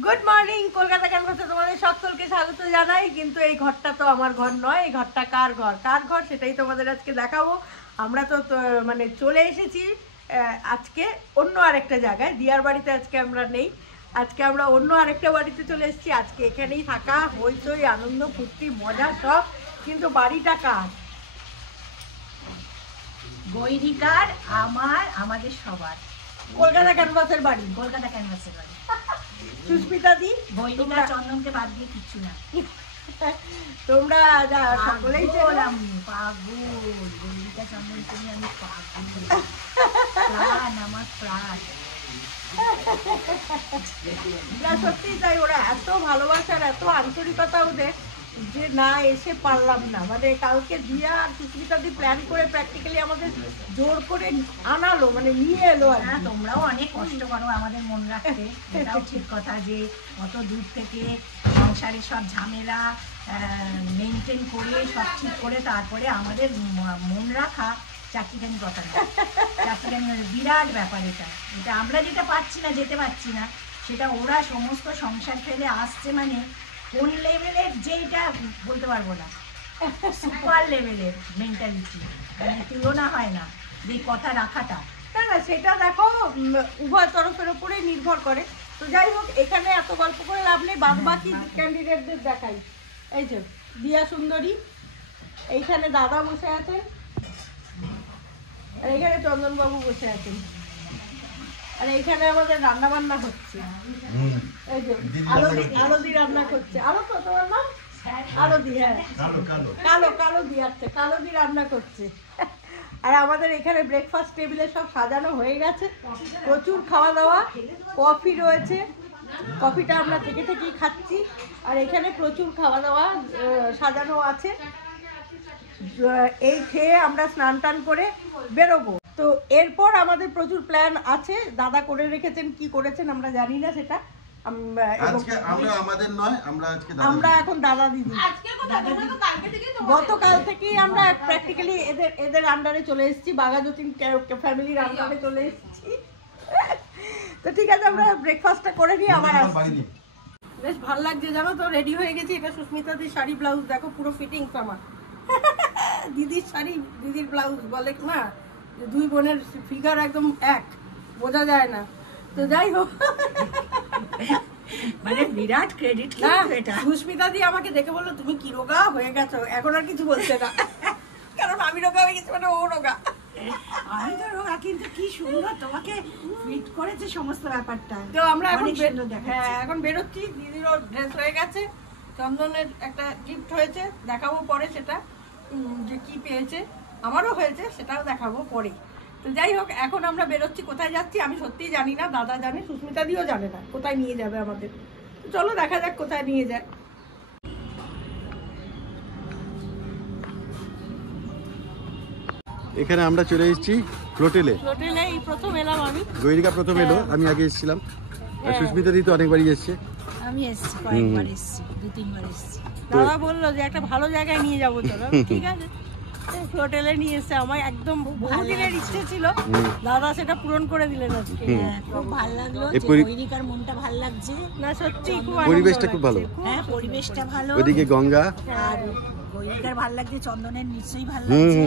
Good morning, Kolkata ক্যানভাসে তোমাদের সকলকে স্বাগত জানাই। কিন্তু এই ঘরটা তো আমার ঘর নয়, এই ঘরটা কার ঘর সেটাই তোমাদের আজকে দেখাবো। আমরা তো মানে চলে এসেছি আজকে অন্য আরেকটা জায়গায়, দিয়ার বাড়িতে আজকে আমরা নেই। আজকে আমরা অন্য আরেকটা বাড়িতে চলে এসেছি। আজকে এখানেই থাকা, হইচই, আনন্দ, ফুর্তি, মজা সব। কিন্তু বাড়িটা কার? গৈরিকার, আমাদের সবার। কলকাতা ক্যানভাসের বাড়ি। কলকাতা ক্যানভাসের বাড়ি। সুস্মিতা দি, গৈরিকা চন্দনকে বাদ দিয়ে কিচ্ছু না। তোমরা সকলেই বললাম পাগল, গৈরিকা চন্দনকে নিয়ে আমি পাগল, প্রাণ আমার প্রাণ। সত্যি তাই, ওরা এত ভালোবাসার, এত আন্তরিকতা ওদের যে না এসে পারলাম না। মানে কালকে দিয়া আর সুস্মিতা দি প্ল্যান করে প্র্যাকটিক্যালি আমাদের জোর করে আনালো, মানে নিয়ে এলো। আর তোমরাও অনেক কষ্ট করো আমাদের মন রাখতে, এটাও ঠিক কথা যে অত দূর থেকে সংসারের সব ঝামেলা মেনটেন করে সব ঠিক করে তারপরে আমাদের মন রাখা চাকরিখানি কথা না। চাকরিখানি বিরাট ব্যাপার। এটা আমরা যেটা পাচ্ছি না, যেতে পারছি না, সেটা ওরা সমস্ত সংসার ফেলে আসছে। মানে কোন লেভেলের যেটা বলতে পারবো না, সুপার লেভেলের মেন্টালিটি, মানে তুলনা হয় না যে কথা রাখাটা। না না, সেটা দেখো উভয় তরফের উপরেই নির্ভর করে। তো যাই হোক, এখানে এত গল্প করে লাভ নেই, বাদ বাকি ক্যান্ডিডেটদের দেখাই। এই যে দিয়া সুন্দরী, এইখানে দাদা বসে আছেন, আর এইখানে চন্দনবাবু বসে আছেন, আর এইখানে আমাদের রান্না বান্না হচ্ছে। এই যে আলদি রান্না করছে। আলো তো তোমার নাম? আলদি। হ্যাঁ, কালো আছে, কালোদি রান্না করছে। আর আমাদের এখানে ব্রেকফাস্ট টেবিলে সব সাজানো হয়ে গেছে, প্রচুর খাওয়া দাওয়া। কফি রয়েছে, কফিটা আমরা থেকেই খাচ্ছি। আর এখানে প্রচুর খাওয়া দাওয়া সাজানো আছে। এই খেয়ে আমরা স্নান টান করে বেরোবো। তো এরপর আমাদের প্রচুর প্ল্যান আছে, দাদা করে রেখেছেন। কি করেছেন আমরা জানি না, সেটা আমরা এখন দাদা দিদি। গতকাল থেকেই আমরা প্র্যাকটিক্যালি এদের আন্ডারে চলে এসেছি, বাঘাযতীন ফ্যামিলির আন্ডারে চলে এসেছি। তো ঠিক আছে, আমরা ব্রেকফাস্টটা করে নিয়ে আবার আসছি। বেশ ভালো লাগছে জানো তো, রেডি হয়ে গেছি। এটা সুস্মিতা দির শাড়ি, ব্লাউজ দেখো পুরো ফিটিংস আমার। দিদির শাড়ি, দিদির ব্লাউজ, বলে না দুই বোনের ফিগার একদম এক, বোঝা যায় না। তো যাই হোক, মানে বিরাট ক্রেডিট। এটা সুস্মিতা দি আমাকে দেখে বললো তুমি কি রোগা হয়ে গেছো। এখন আর কিছু বলছে না, কারণ আমি রোগা হয়ে গেছি, মানে ও রোগা। আমি তো রোগা, কিন্তু কি সুন্দর তোমাকে ফিট করেছে সমস্ত ব্যাপারটা। তো আমরা এখন বেরোচ্ছি। দিদিরও ড্রেস হয়ে গেছে, চন্দনের একটা গিফট হয়েছে, দেখাবো পরে সেটা যে কি পেয়েছে। আমারও হয়েছে, সেটাও দেখাবো পরে। তো যাই হোক, এখন আমরা বেরোচ্ছি। কোথায় যাচ্ছি আমি সত্যিই জানি না, দাদা জানে, সুস্মিতা দিও জানে না কোথায় নিয়ে যাবে আমাদের। চলো দেখা যাক কোথায় নিয়ে যায়। এখানে আমরা চলে এসেছি ফ্লোটেলে। এই প্রথম এলাম আমি। গৈরিকা প্রথম এলো, আমি আগে এসেছিলাম। আর সুস্মিতা দি তো অনেকবারই এসেছে। আমি এসেছি, কয়েকবার এসেছি, 2-3 বার এসেছি। দাদা বললো যে একটা ভালো জায়গায় নিয়ে যাবো, চলো। ঠিক আছে, ফ্লোটেলে নিয়ে এসে আমার একদম বহুদিনের ইচ্ছে ছিল, দাদা সেটা পূরণ করে দিলেন আজকে। খুব ভালো লাগলো, গৈরিকার মনটা ভালো লাগছে। না সত্যি খুব পরিবেশটা খুব ভালো। হ্যাঁ, পরিবেশটা ভালো, ওদিকে গঙ্গা। আর গৈরিকার ভালো লাগছে, চন্দনের নিশ্চয়ই ভালো লাগছে,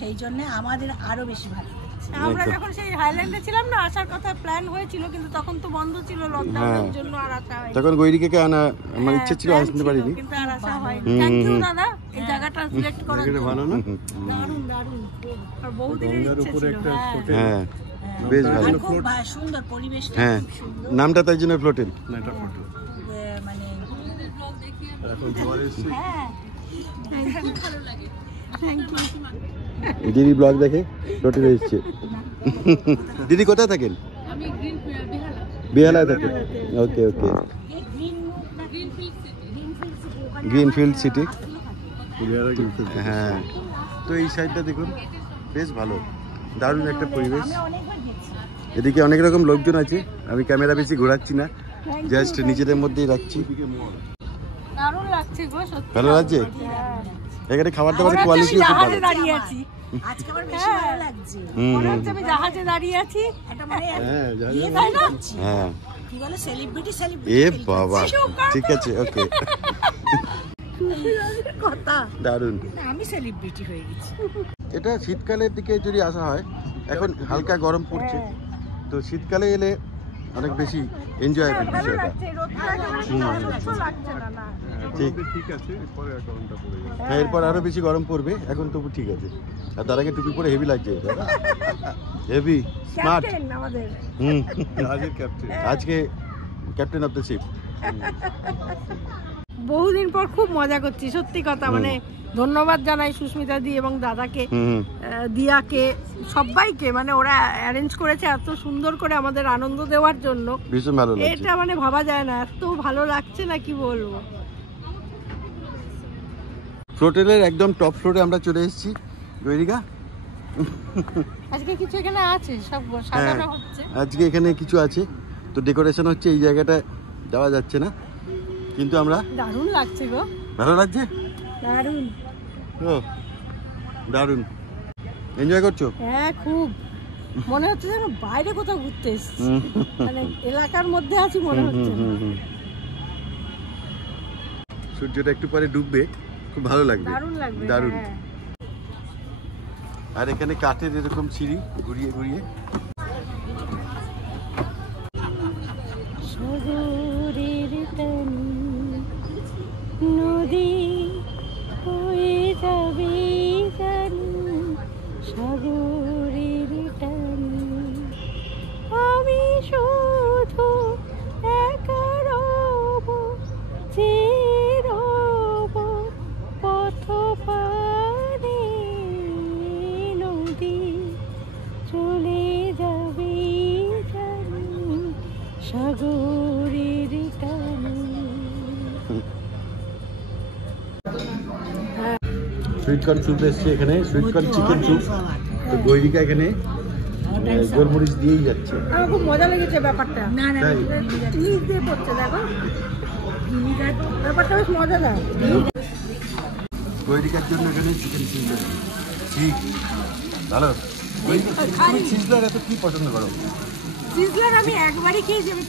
সেই জন্য আমাদের আরো বেশি ভালো লাগছে। আমরা যখন সেই হাইল্যান্ডে ছিলাম না, আসার কথা প্ল্যান হয়েছিল, কিন্তু তখন তো বন্ধ ছিল লকডাউনের জন্য, আর আসা হয়নি। তখন গৈরিকাকে আনা আমার ইচ্ছে ছিল, আসতে পারিনি, কিন্তু আর আসা হয়নি। থ্যাংক ইউ দাদা এই জায়গাটা সিলেক্ট করার জন্য। ভালো না? দারুণ দারুণ, আর বহুদিনের ইচ্ছে ছিল। হ্যাঁ, বেশ ভালো, খুব সুন্দর পরিবেশটা। হ্যাঁ, নামটা তাই জন্য ফ্লোটেল। মানে এখন জোয়ার এসেছে। হ্যাঁ, ভালো লাগে। Thank you. দিদি ব্লগ দেখে ফ্লোটেলে এসেছে। দিদি কোথায় থাকেন? আমি বেহালায় থাকেন। ওকে ওকে, গ্রিনফিল্ড সিটি। হ্যাঁ, তো এই সাইডটা দেখুন, বেশ ভালো, দারুণ একটা পরিবেশ। এদিকে অনেক রকম লোকজন আছে, আমি ক্যামেরা বেশি ঘোরাচ্ছি না, জাস্ট নিজেদের মধ্যেই রাখছি। দারুণ লাগছে গো, সত্যি ভালো লাগছে। এখানে খাবার দাবারের কোয়ালিটি খুব ভালো। দাঁড়িয়ে আছি, আজকে আমার বেশি ভালো লাগছে। মনে হচ্ছে আমি জাহাজে দাঁড়িয়ে আছি। এটা মানে হ্যাঁ ইয়ে তাই না? হ্যাঁ কি বলে সেলিব্রিটি এ বাবা ঠিক আছে ওকে কথা দারুণ। আমি সেলিব্রিটি হয়ে গেছি। এটা শীতকালের দিকে যদি আসা হয়, এখন হালকা গরম পড়ছে, তো শীতকালে এলে অনেক বেশি এনজয়েবল ভালো বিষয়টা। লাগছে, রোদটা একেবারে অসহ্য লাগছে না, না। ঠিক আছে, হ্যাঁ এরপর আরো বেশি গরম পড়বে, এখন তবু ঠিক আছে। আর তার আগে টুপি পরে হেভি লাগছে, হেভি স্মার্ট। ক্যাপ্টেন আমাদের। আজকে ক্যাপ্টেন অফ দ্য শিপ। বহুদিন পর খুব মজা করছি, সত্যি কথা। মানে ধন্যবাদ জানাই সুস্মিতা দি এবং দাদাকে, দিয়াকে, সবাইকে। মানে ওরা অ্যারেঞ্জ করেছে এত সুন্দর করে আমাদের আনন্দ দেওয়ার জন্য। ভীষণ ভালো লাগছে, এটা মানে ভাবা যায় না, এত ভালো লাগছে না কি বলবো। হোটেলের একদম টপ ফ্লোরে আমরা চলে এসেছি। গৈরিকা, আজকে কিছু এখানে আছে, সব সাজানো হচ্ছে। আজকে এখানে কিছু আছে, তো ডেকোরেশন হচ্ছে। এই জায়গাটা যাওয়া যাচ্ছে না, কিন্তু আমরা দারুণ লাগছে গো, ভালো লাগছে, দারুণ। ও দারুণ এনজয় করছো? হ্যাঁ খুব, মনে হচ্ছে যেন বাইরে কোথাও ঘুরতে এসেছি, মানে এলাকার মধ্যে আছি মনে হচ্ছে। সূর্যটা একটু পরে ডুববে, খুব ভালো লাগবে, দারুণ লাগবে, দারুণ। হ্যাঁ। আর এখানে কাঠের এরকম সিঁড়ি ঘুরিয়ে ঘুরিয়ে। সাগরের টানে নদী হয়ে যাবে জানি, সাগরের টানে আমি শুধু একা রব, চেয়ে রব পথ পানে, নদী চলে যাবে জানি, সাগরের টানে। সুইটকর্ন স্যুপ এসছে এখানে, সুইটকর্ন চিকেন স্যুপ। তো গৈরিকা এখানে গোলমরিচ দিয়েই যাচ্ছে। আমার খুব মজা লেগেছে ব্যাপারটা। না না তাই? জিনিস দিয়ে করছে, দেখো ব্যাপারটা বেশ মজাদার। গৈরিকার জন্য এখানে চিকেন সিজলার। ঠিক ভালো। সিজলার এত কি পছন্দ করো? সিজলার আমি একবারই খেয়েছি, আমি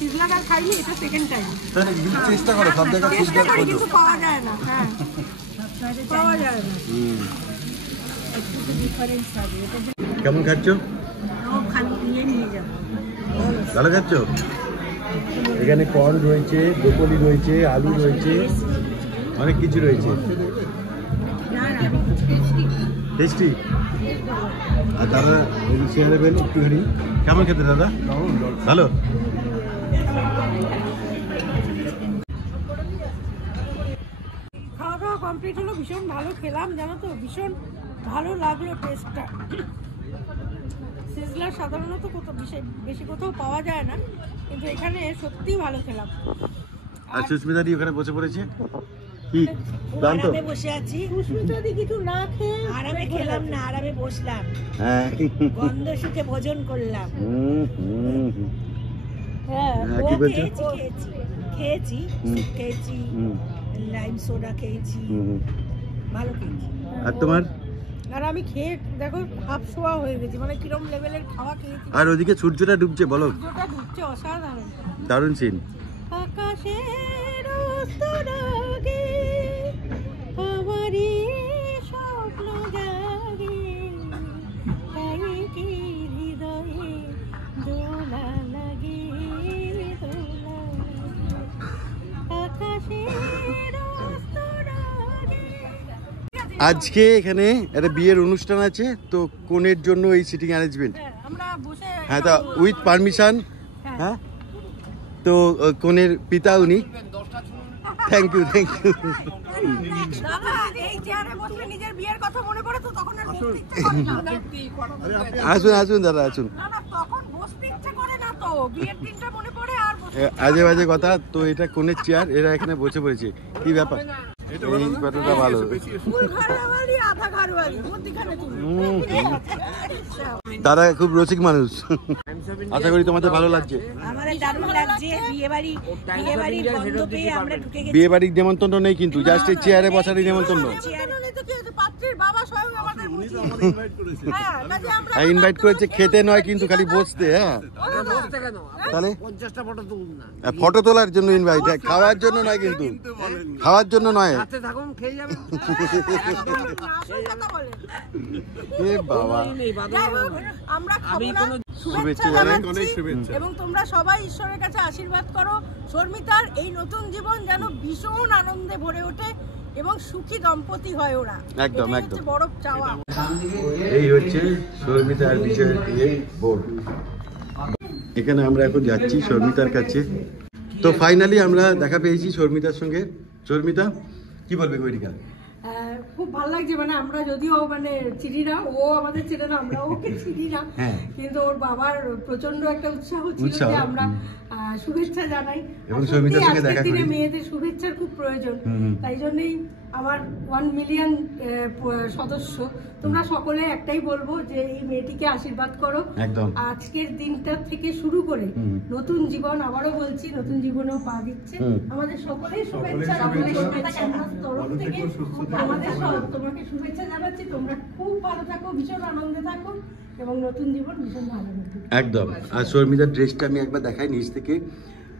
সিজলার আর খাইনি, এটা সেকেন্ড টাইম। তাই নাকি? কিন্তু চেষ্টা করো, সব জায়গায় চেষ্টা সিজলার করি খোঁজো। কিন্তু পাওয়া যায় না। হ্যাঁ পাওয়া যায় না। একটু ডিফারেন্স হবে। এটা কেমন খাচ্ছ? খালি নিয়ে যাবো। ভালো খাচ্ছ? এখানে কর্ন রয়েছে, ব্রোকলি রয়েছে, আলু রয়েছে, অনেক কিছু রয়েছে। না না টেস্টি। টেস্টি। আর দাদা শেয়ার দেবেন একটুখানি, কেমন খেতে দাদা? ভালো। খাওয়া দাওয়া কমপ্লিট হলো, ভীষণ ভালো খেলাম জানো তো, ভীষণ ভালো লাগলো টেস্টটা। সিজলার সাধারণত কোথাও বেশি কোথাও পাওয়া যায় না, কিন্তু এখানে সত্যিই ভালো খেলাম। আর সুস্মিতা দি ওখানে বসে পড়েছে, কি ক্লান্ত? আরামে বসে আছি, সুস্মিতা দি কিছু না খেয়ে আরামে খেলাম না, আরামে বসলাম, হ্যাঁ গন্ধ সুখে ভোজন করলাম। হ্যাঁ হ্যাঁ, কি বলছো? খেয়েছি খেয়েছি, লাইম সোডা খেয়েছি, ভালো খেয়েছি। আর তোমার? আর আমি খেয়ে দেখো হাফ শোয়া হয়ে গেছি, মানে কিরম লেভেলের খাওয়া খেয়েছি। আর ওদিকে সূর্যটা ডুবছে, বলো। সূর্যটা ঢুকছে, অসাধারণ। দারুণ সিন। আকাশের স্তরাগে আমারই স্বপ্ন জাগে, তাই কি হৃদয়ে দোলা লাগে, দোলা লাগে। আকাশের স্তরাগে। আজকে এখানে একটা বিয়ের অনুষ্ঠান আছে, তো কোনের জন্য এই সিটিং অ্যারেঞ্জমেন্ট। আমরা বসে, হ্যাঁ, তা উইথ পারমিশন। হ্যাঁ, তো কোনের পিতা উনি। Thank you, thank you. দাদা এই চেয়ারে বসলে নিজের বিয়ের কথা মনে পড়ে তো, তখন আর বসতে ইচ্ছে করে না। আসুন আসুন দাদা, আসুন। না না, তখন বসতে ইচ্ছে করে না তো, বিয়ের দিনটা মনে পড়ে আর বসতে আজে বাজে কথা। তো এটা কোনের চেয়ার, এরা এখানে বসে পড়েছে, কি ব্যাপার? এই কথাটা ভালো। ফুল ঘরওয়ালি আধা ঘরওয়ালি মধ্যখানে তুমি। দাদা খুব রসিক মানুষ। আশা করি তোমাদের ভালো লাগছে। আমাদের দারুণ লাগছে। বিয়ে বাড়ির গন্ধ পেয়ে আমরা ঢুকে গেছি। বিয়ে বাড়ির নেমন্তন্ন নেই কিন্তু, জাস্ট এই চেয়ারে বসারই নেমন্তন্ন। চেয়ারে তো কি হচ্ছে, পাত্র নেত্রীর বাবা স্বয়ং আমাদের বুঝিয়ে হ্যাঁ কাজে আমরা ইনভাইট করেছে, খেতে নয় কিন্তু খালি বসতে। হ্যাঁ তাহলে 50টা ফটো তুলুন না, ফটো তোলার জন্য ইনভাইট, খাওয়ার জন্য নয় কিন্তু, খাওয়ার জন্য নয়। হাতে থাকুন, খেয়ে যাবেন। এ বাবা, আমরা আমি কোনো শুভেচ্ছা জানাচ্ছি এবং তোমরা সবাই ঈশ্বরের কাছে আশীর্বাদ করো শর্মিতার এই নতুন জীবন যেন ভীষণ আনন্দে ভরে ওঠে এবং সুখী দম্পতি হয় ওরা। একদম এটাই একদম হচ্ছে বড় চাওয়া। এই হচ্ছে শর্মিতা আর বিজয়ের বিয়ের বোর্ড। এখানে আমরা এখন যাচ্ছি শর্মিতার কাছে। তো ফাইনালি আমরা দেখা পেয়েছি শর্মিতার সঙ্গে। শর্মিতা কি বলবে গৈরিকা? খুব ভালো লাগছে, মানে আমরা যদিও মানে চিনি না, ও আমাদের চেনে না, আমরা ওকে চিনি না, কিন্তু ওর বাবার প্রচন্ড একটা উৎসাহ ছিল যে আমরা শুভেচ্ছা জানাই। এবং শর্মিতার সঙ্গে দেখা করি। মেয়েদের শুভেচ্ছার খুব প্রয়োজন, তাই জন্যই আমার 1 মিলিয়ন সদস্য তোমরা সকলে একটাই বলবো যে এই মেয়েটিকে আশীর্বাদ করো। একদম আজকের দিনটা থেকে শুরু করে নতুন জীবন, আবারও বলছি নতুন জীবনেও পা দিচ্ছে। আমাদের সকলেই শুভেচ্ছা, তরফ থেকে আমাদের তোমাকে শুভেচ্ছা জানাচ্ছি। তোমরা খুব ভালো থাকো, ভীষণ আনন্দে থাকো এবং নতুন জীবন ভীষণ ভালো থাকো। একদম। আর শর্মিতার ড্রেসটা আমি একবার দেখাই নিচ থেকে,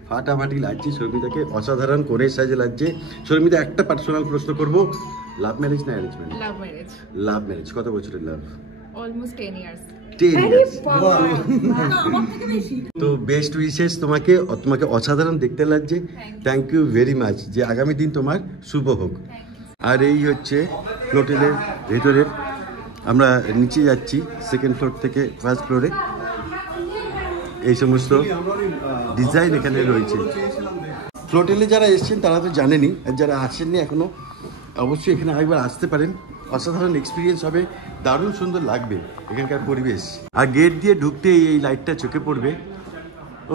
ফাটাফাটি লাগছে শর্মিতাকে, অসাধারণ কোণের সাজে লাগছে। শর্মিতা একটা পার্সোনাল প্রশ্ন করব, লাভ ম্যারেজ না arrange marriage? Love marriage. Love marriage. কত বছরের লাভ? Almost 10 years. 10 ইয়ার্স। আমার থেকে বেশি। তো বেস্ট উইশেস তোমাকে, তোমাকে অসাধারণ দেখতে লাগছে। থ্যাংক ইউ ভেরি মাচ, যে আগামী দিন তোমার শুভ হোক। আর এই হচ্ছে হোটেলের ভেতরের, আমরা নিচে যাচ্ছি সেকেন্ড ফ্লোর থেকে ফার্স্ট ফ্লোরে। এই সমস্ত ডিজাইন এখানে রয়েছে। হোটেলে যারা এসেছেন তারা তো জানেনই, আর যারা আসেননি এখনো অবশ্যই এখানে একবার আসতে পারেন। অসাধারণ এক্সপিরিয়েন্স হবে, দারুণ সুন্দর লাগবে এখানকার পরিবেশ। আর গেট দিয়ে ঢুকতেই এই লাইটটা চোখে পড়বে,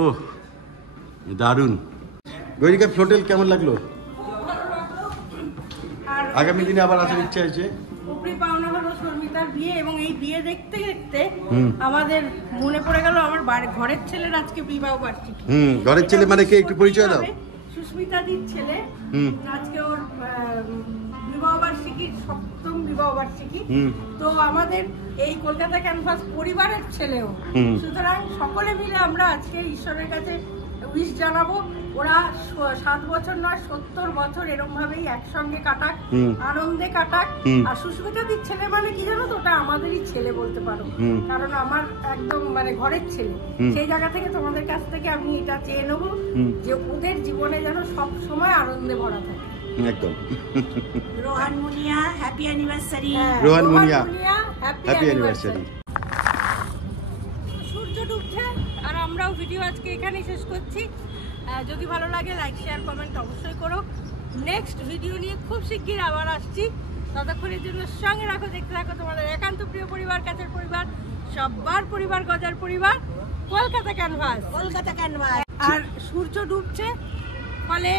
ওহ দারুণ। গৈরিকা হোটেল কেমন লাগলো? আগামী দিনে আবার আসার ইচ্ছা আছে। উপরি পাওনা হলো শর্মিতার বিয়ে, এবং এই বিয়ে দেখতে দেখতে আমাদের মনে পড়ে গেল আমার ঘরের ছেলের আজকে বিবাহ বার্ষিকী। ঘরের ছেলে মানে কে, একটু পরিচয় দাও। সুস্মিতাদির ছেলে, আজকে ওর বিবাহ বার্ষিকীর 7ম বিবাহ বার্ষিকী। তো আমাদের এই কলকাতা ক্যানভাস পরিবারের ছেলেও, সুতরাং সকলে মিলে আমরা আজকে ঈশ্বরের কাছে উইশ জানাবো ওরা 7 বছর নয় 70 বছর এরকম ভাবেই একসঙ্গে কাটাক, আনন্দে কাটাক। আর সুস্মিতাদির ছেলে মানে কি জানো তো, ওটা আমাদেরই ছেলে বলতে পারো, কারণ আমার একদম মানে ঘরের ছেলে। সেই জায়গা থেকে তোমাদের কাছ থেকে আমি এটা চেয়ে নেবো যে ওদের জীবনে যেন সব সময় আনন্দে ভরা থাকে। একদম। রোহান মুনিয়া হ্যাপি অ্যানিভার্সারি। রোহান মুনিয়া হ্যাপি অ্যানিভার্সারি। সূর্য ডুবছে আর আমরাও ভিডিও আজকে এখানেই শেষ করছি। যদি ভালো লাগে লাইক শেয়ার কমেন্ট অবশ্যই করো। নেক্সট ভিডিও নিয়ে খুব শিগগির আবার আসছি, ততক্ষণের জন্য সঙ্গে রাখো, দেখতে থাকো তোমাদের একান্ত প্রিয় পরিবার, কাছের পরিবার, সবার পরিবার, গজার পরিবার, কলকাতা ক্যানভাস। কলকাতা ক্যানভাস। আর সূর্য ডুবছে, ফলে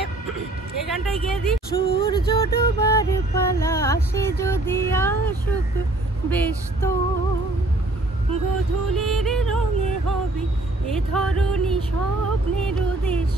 এই গানটাই গিয়ে দিই। সূর্য ডুবার পালা আসে যদি আসুক বেশ, তো গধূলির রঙে হবে এ ধরনী স্বপ্নের দেশ।